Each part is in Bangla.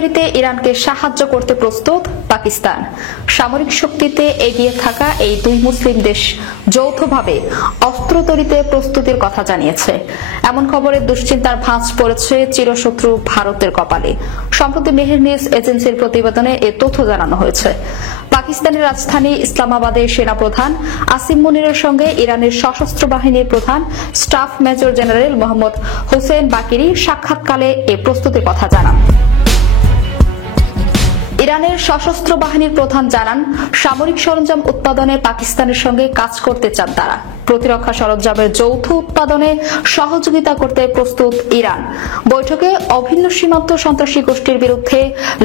তৈরিতে ইরানকে সাহায্য করতে প্রস্তুত পাকিস্তান। সামরিক শক্তিতে এগিয়ে থাকা এই দুই মুসলিম দেশ যৌথভাবে অস্ত্র তৈরিতে প্রস্তুতির কথা জানিয়েছে। এমন খবরে দুশ্চিন্তার ভাঁজ পড়েছে চিরশত্রু ভারতের কপালে। সম্প্রতি মেহের নিউজ এজেন্সির প্রতিবেদনে এ তথ্য জানানো হয়েছে। পাকিস্তানের রাজধানী ইসলামাবাদে সেনাপ্রধান আসিম মুনিরের সঙ্গে ইরানের সশস্ত্র বাহিনীর প্রধান staff major general Mohammad Hossain বাকিরি সাক্ষাৎকালে এ প্রস্তুতির কথা জানান। ইরানের সশস্ত্র বাহিনীর প্রধান জানান, সামরিক সরঞ্জাম উৎপাদনে পাকিস্তানের সঙ্গে কাজ করতে চান তারা। প্রতিরক্ষা সরঞ্জামের যৌথ উৎপাদনে সহযোগিতা করতে প্রস্তুত ইরান। বৈঠকে অভিন্ন সীমান্ত সন্ত্রাসী গোষ্ঠীর বিরুদ্ধে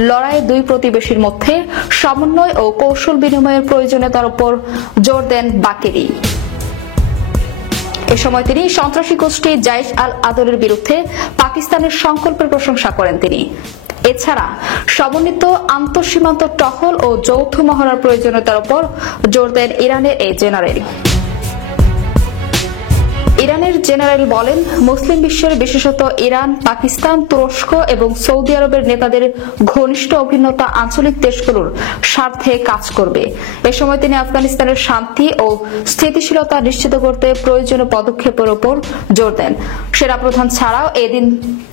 লড়াইয়ে দুই প্রতিবেশীর মধ্যে সমন্বয় ও কৌশল বিনিময়ের প্রয়োজনীয়তার উপর জোর দেন বাকেরি। এ সময় তিনি সন্ত্রাসী গোষ্ঠী জাইশ আল আদলের বিরুদ্ধে পাকিস্তানের সংকল্পের প্রশংসা করেন। তিনি এছাড়া সমন্বিত আন্তঃসীমান্ত টহল ও যৌথ মহড়ার প্রয়োজনীয়তার উপর জোর দেন ইরানের জেনারেল বলেন, মুসলিম বিশ্বের বিশেষত ইরান, পাকিস্তান, তুরস্ক এবং সৌদি আরবের নেতাদের ঘনিষ্ঠ অভিন্নতা আঞ্চলিক দেশগুলোর স্বার্থে কাজ করবে। এ সময় তিনি আফগানিস্তানের শান্তি ও স্থিতিশীলতা নিশ্চিত করতে প্রয়োজনীয় পদক্ষেপের উপর জোর দেন। সেনাপ্রধান ছাড়াও এদিন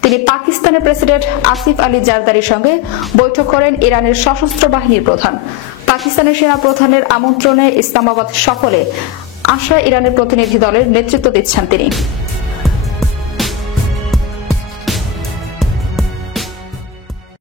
তিনি পাকিস্তানের প্রেসিডেন্ট আসিফ আলী জারদারির সঙ্গে বৈঠক করেন ইরানের সশস্ত্র বাহিনীর প্রধান। পাকিস্তানের সেনাপ্রধানের আমন্ত্রণে ইসলামাবাদ সফরে আসা ইরানের প্রতিনিধি দলের নেতৃত্ব দিচ্ছেন তিনি।